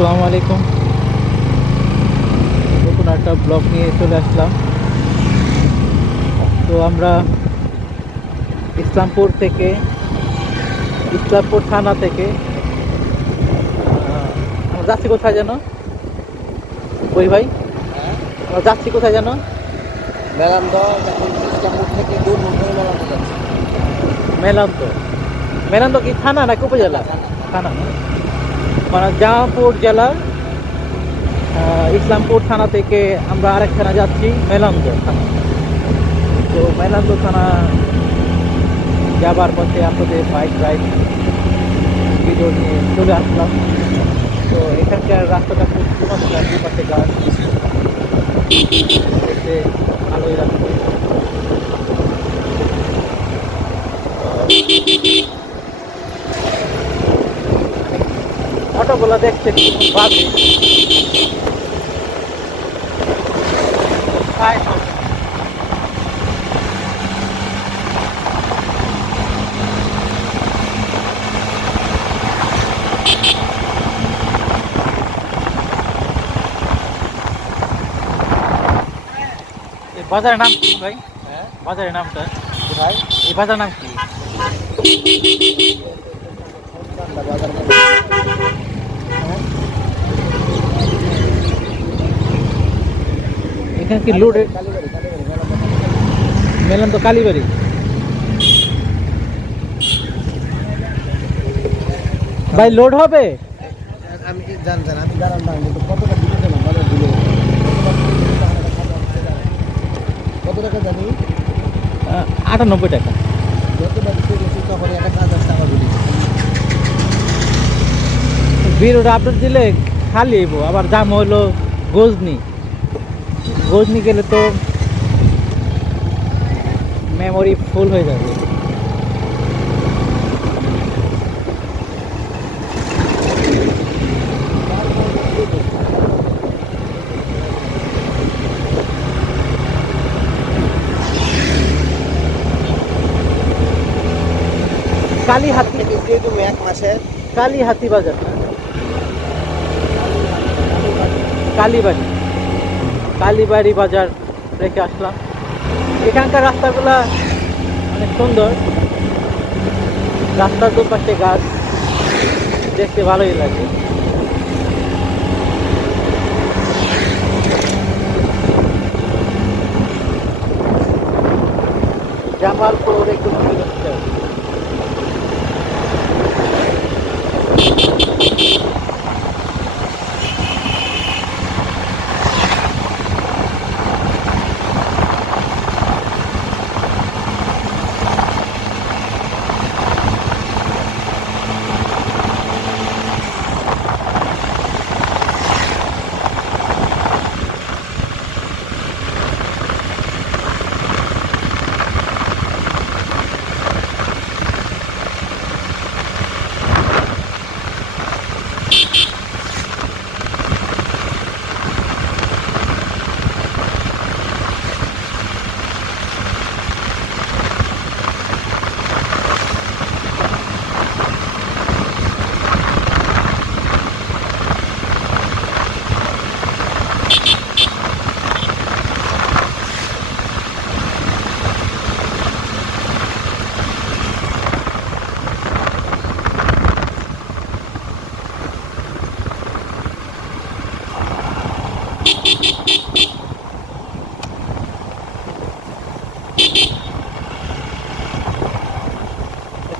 আসসালামু আলাইকুম। নতুন একটা ব্লগ নিয়ে চলে আসলাম। তো আমরা ইসলামপুর থেকে ইসলামপুর থানা থেকে আমরা যাচ্ছি কোথায় যেন? ওই ভাই? আমরা যাচ্ছি কোথায় যেন? মেলান্দ ইসলামপুর থেকে মেলান্ত মেলান্ত কি থানা নাকি উপজেলা? থানা। না? মানে জামালপুর জেলার ইসলামপুর থানা থেকে আমরা আরেক থানা যাচ্ছি, মেলান্দ থানা। তো মেলান্দ থানা যাবার পথে আপনাদের বাইক রাইড ভিডিও নিয়ে চলে আসলাম। তো এখানকার রাস্তাটা খুব চমৎকার দুপাশে গাছ। দেখতে ভালোই লাগছে। দেখতে বাজে এই বাজারের নাম কি ভাই? হ্যাঁ? বাজারের নামটা? কোথায় এই বাজার নাম কি? বাজার এখানে কি লোড মেলান তো কালীবাড়ি। ভাই লোড হবে? আমি আমি কতটা দিতে দিলে। কত টাকা জানি? আটানব্বই টাকা। যতটা দিতে গেছি তখন একটা কাজ বলি। ভিডিওটা আপলোড দিলে খালি হইব আবার দাম হলো গজনি। গজনি গেলে তো মেমোরি ফুল হয়ে যাবে। কালী হাতি এক মাসের। কালী হাতি বাজার না কালীবাড়ি। কালীবাড়ি বাজার রেখে আসলাম। এখানকার রাস্তাগুলা অনেক সুন্দর। রাস্তার দুপাশে গাছ। দেখতে ভালোই লাগে। জামালপুর একটু কিলোমিটার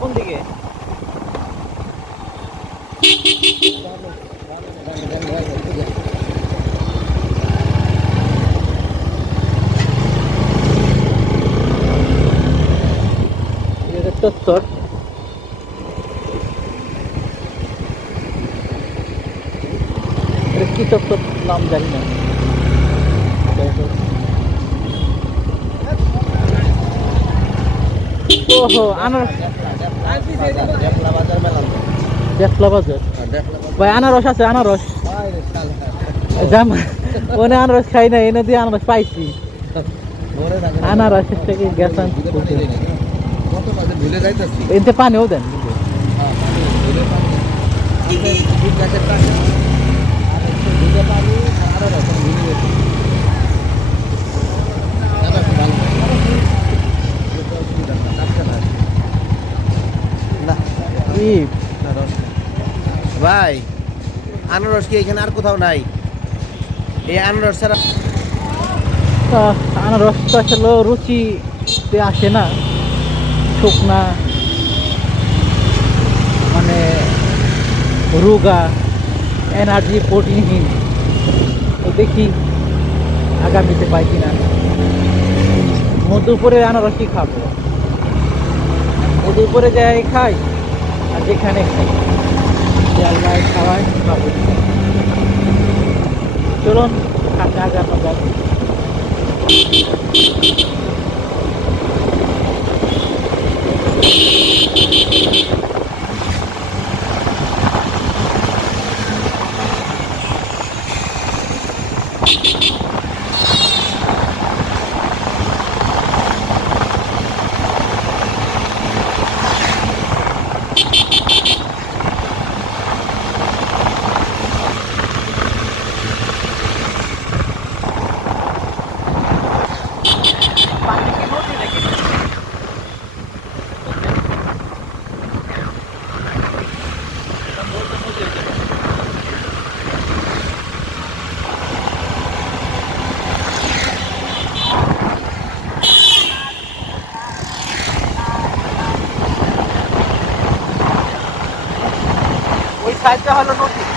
কোন দিকে এটা চত্বর এটা কি চত্বর নাম জানি না ওহো আনারস ডেপলা বাজার মেলান্দ দেখলা বাজার ভাই আনারস আছে আনারস। জাম ওনে আনারস খাই না এনে দিয়ে আনারস পাইছি। মনে থাকে গেছেন এতে পানিও দেন। হ্যাঁ, ভাই, আনারস কি এখানে আর কোথাও নাই? এই আনারস ছাড়া আনারস তো আসলে রুচিতে আসে না, শুকনা মানে রোগা এনার্জি প্রোটিনহীন তো দেখি আগামীতে পাই কিনা। মধুপুরে আনারসই খাব? মধুপুরে যাই খাই, আর যেখানে খাই। যে খাওয়ায় খাব চলুন সামনে আগানো Thank ওই সাইডটা হলো নদী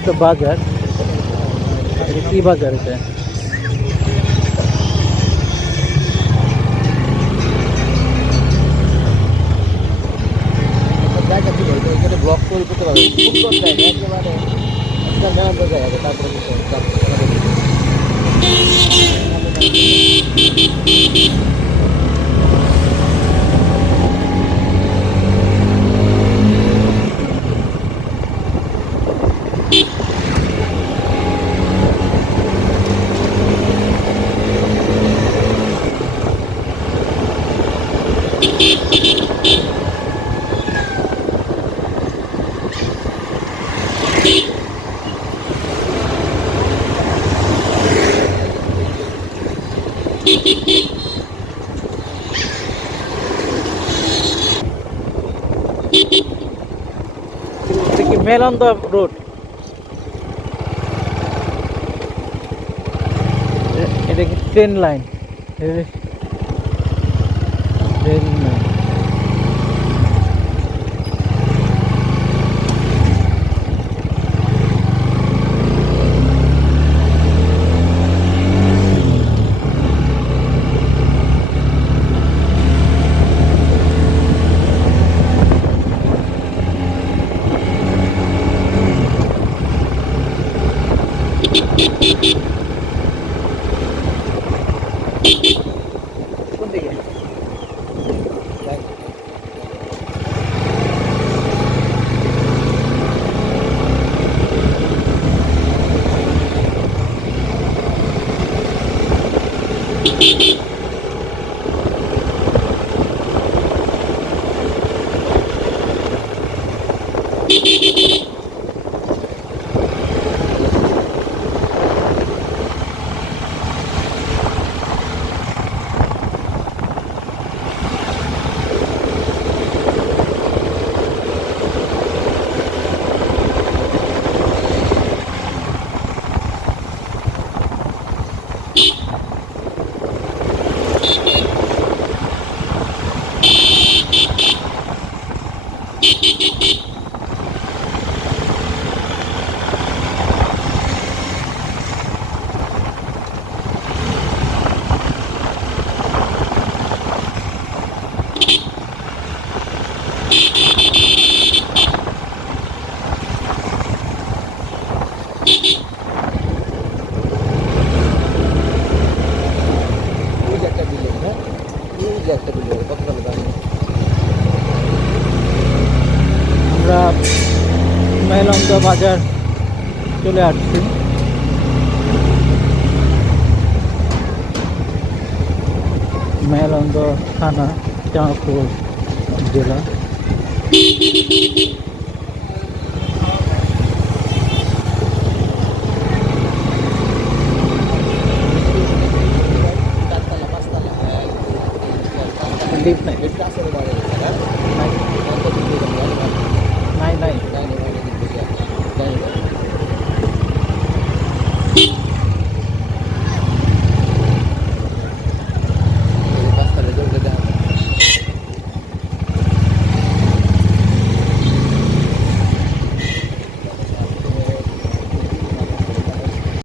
এটা তো বাজার এটা কি বাজার এটা জায়গা ছিল ওইটা ওইখানে ব্লক তৈরি করতে পারবে সুন্দর জায়গা একেবারে একটা মেলান্ত জায়গা তারপরে এটা কি মেলন্দ রোড। এটা কি ট্রেন লাইন? বাজার চলে আসছি। মেলন্দ থানা জামালপুর জেলা। চারতলা পাঁচতলা লিফট নাই। লিফট আছে রে বাবা